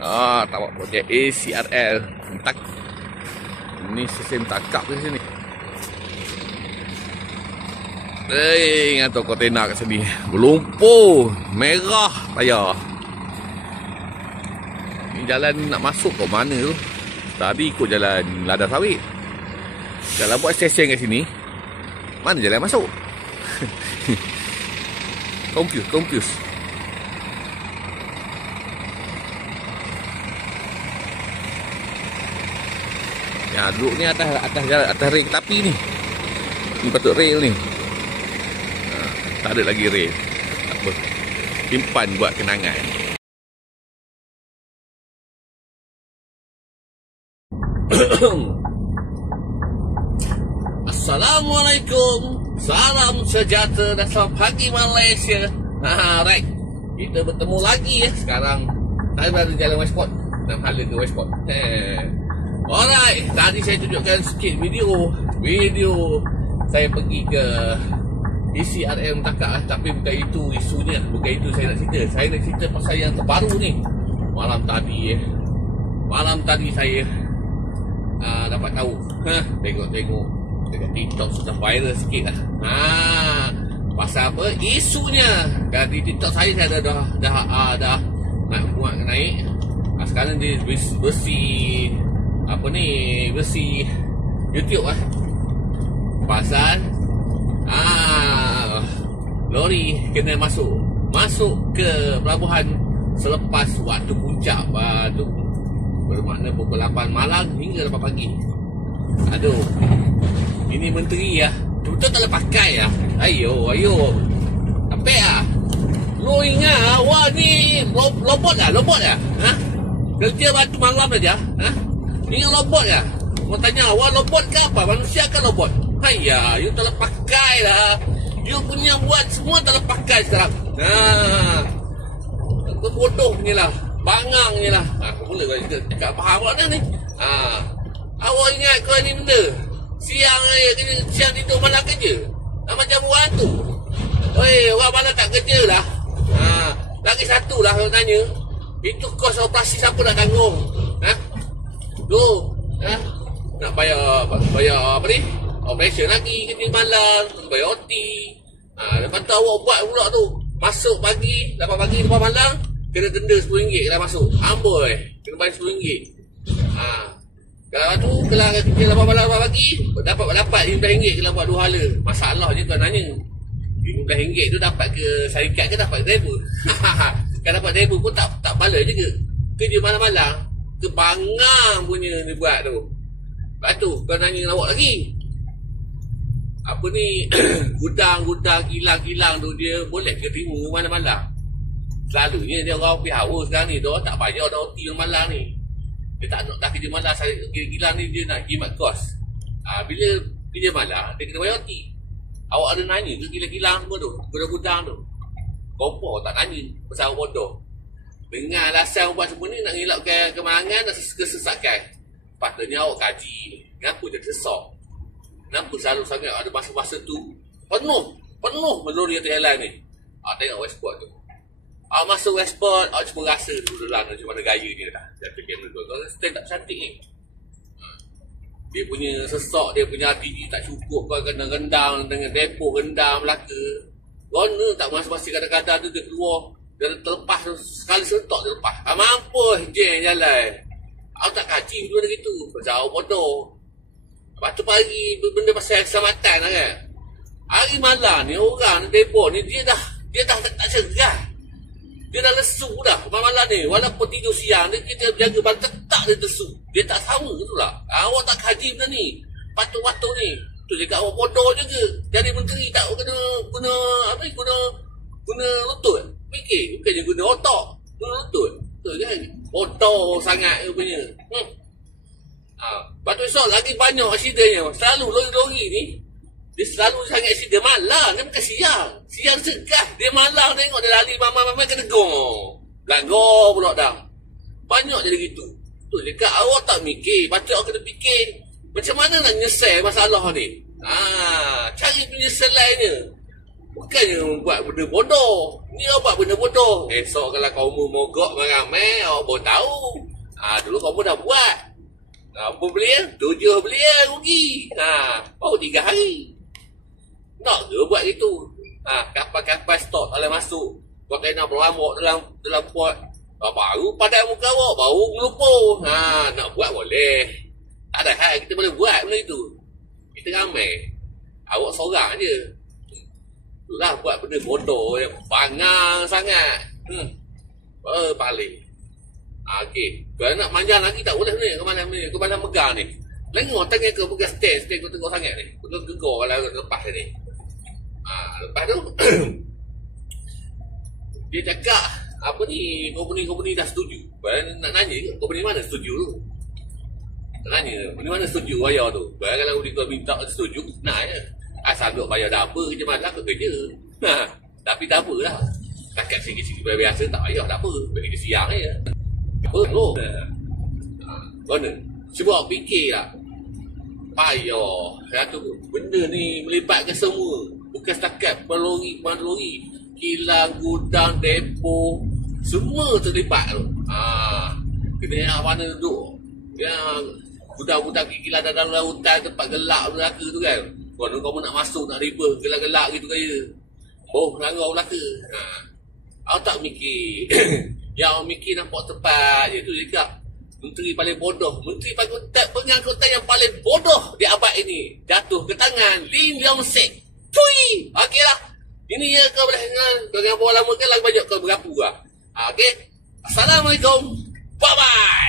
Tapak projek ACRL. Ini sistem takap di sini. Atau kontena kat sini. Berlumpur. Merah tayar. Ni jalan nak masuk ke mana tu? Tadi ikut jalan ladang sawit. Kalau buat stesen kat sini, mana jalan masuk? Confuse. Ya, duduk ni atas rel tapi ni. Ni patut rel ni. Tak ada lagi rel. Tak apa. Simpan buat kenangan. Assalamualaikum. Salam sejahtera dan selamat pagi Malaysia. Right. Kita bertemu lagi ya. Sekarang saya berada di Jalan Westport dan hala ke Westport. Alright, tadi saya tunjukkan sikit video saya pergi ke ACRL Takak, tapi bukan itu isunya, bukan itu saya nak cerita. Saya nak cerita pasal yang terbaru ni. Malam tadi saya dapat tahu. Tengok dekat TikTok sudah viral sikit lah. Pasal apa? Isunya. Dan di TikTok saya dah naik. Sekarang dia bersih YouTube lah. Pasal lori kena masuk ke pelabuhan selepas waktu puncak tu, bermakna pukul 8 malam hingga 8 pagi. Aduh, ini menteri ya, betul tak pakai ya. Ayo sampai ah. Lu ingat awak ni lobot lah. Kerja batu malam aja. Ingat lobot ya. Mau tanya awak lobot ke apa? Manusia kan lobot. Hayya, you tak pakai lah. You punya buat semua tak pakai sekarang. Bodoh ni lah, bangang ni lah. Aku mula kau cakap faham awak ni. Awak ingat kau ni benda siang tidur malam kerja. Macam buat tu. Orang malam tak kerja lah. Lagi satu lah kalau tanya, itu kos operasi siapa nak tanggung? Nak bayar apa ni? Operation lagi kerja malam, bayar OT. Lepas tu awak buat pula tu, masuk pagi, 8 pagi 8 malam, kena denda RM10 kalau masuk. Amboi, kena bayar RM10. Kalau tu kelar kerja 8 malam 8 pagi, dapat RM15 kalau buat 2 hala. Masalah je tuan nanya, RM15 tu dapat ke syarikat ke dapat driver? Kalau dapat driver pun tak bala juga. Kerja malam-malam, kebangang punya dia buat tu. Lepas tu kau nanya awak lagi, apa ni, gudang kilang tu dia boleh ke terima malam-malam? Selalunya dia orang PHO sekarang ni, dia tak bayar dah OT malam ni. Dia tak nak dah kerja malam, kilang ni dia nak jimat kos. Bila kerja malam, dia kena bayar OT. Awak ada nanya ke kilang-kilang semua tu, gudang-gudang tu? Kompor tak nanya, pasal bodoh. Dengan alasan buat semua ni nak ngelakkan kemalangan dan kesesakan. Patutnya awak kaji, kenapa dia tersesak? Kenapa selalu sangat ada masa-masa tu penuh melori atas jalan ni? Tengok Westport tu. Masuk Westport, awak cuma rasa dulu lah macam mana gaya dia dah. Dia fikir tu, kalau stand tak cantik ni. Dia punya sesak, dia punya RTG tak cukup, kau kena rendam dengan depo, rendam Melaka. Gona tak masa-masa kadang-kadang tu dia keluar, dia terlepas, sekali setok dia lepas. Mampus je jalan. Awak tak kaji dulu gitu, macam awak bodoh. Lepas tu pagi benda pasal keselamatan lah kan. Hari malam ni orang depo ni dia dah tak cergas. Dia dah lesu dah malam ni. Walaupun tidur siang dia, kita berjaga badan tetap dia lesu. Dia tak sama tu lah. Awak tak kaji benda ni. Patut-patut ni. Tu cakap awak bodoh juga. Jadi menteri tak guna lutut. Fikir, bukannya guna otak. Guna lutut. Tu kan. Bodoh sangat dia punya. Lepas tu esok lagi banyak aksidennya. Selalu lori-lori ni, dia selalu sangat aksiden malam. Dia bukan siang. Siang segah. Dia malam tengok dia lari mama-mama kena gong. Langgar pula dah. Banyak jadi gitu. Tu cakap awak tak mikir. Patut awak kena fikir macam mana nak nyelesai masalah ni. Cari penyelesaiannya. Bukannya buat benda bodoh. Ni awak buat benda bodoh. Esok kalau kaum mogok ramai, awak baru tahu. Dulu kamu dah buat. Apa belia? 7 belia rugi. Baru 3 hari. Nak ke buat gitu? Kapal-kapal stok tak boleh masuk. Kontainer berlamuk dalam port. Baru padat muka awak, baru ngelupuh. Nak buat boleh. Tak ada hal kita boleh buat benda itu. Kita ramai. Awak seorang je. Itulah buat benda bodoh yang bangang sangat. Paling. Okey. Kalau nak manjang lagi tak boleh ni. Ke mana megah ni. Lengok tangan ke pegang stand kau tengok sangat ni. Gegar kalau lepas ni. Lepas tu dia cakap apa ni, company dah setuju. Nak nanya ke company mana setuju tu? Nak nanya company mana setuju bayar tu. Kalau dia minta setuju, nak je. Asal duk bayar dah apa kerja malam ke kerja. Tapi tak apalah. Takat sikit-sikit biasa tak payah, tak apa. Bagi dia siang je. Apa tu? Mana? Cuba fikirlah. Payah. Satu benda ni melibatkan semua. Bukan setakat pelori, kilang, gudang, depo. Semua terlibat tu. Kena yang mana duduk. Yang gudang-gudang kilang dalam lautan, tempat gelap neraka tu kan. Kalau kamu nak masuk, nak riba, gelap-gelap gitu kaya. Neraka belaka. Awak tak mikir. Yang mikir nampak tepat je tu juga. Menteri paling bodoh. Menteri pengangkutan yang paling bodoh di abad ini. Jatuh ke tangan Lim Yong Sek. Cui! Okey lah. Ini ya kau boleh dengar. Kau jangan bawa lama kan lagi banyak kau berapu lah. Okey. Assalamualaikum. Bye-bye.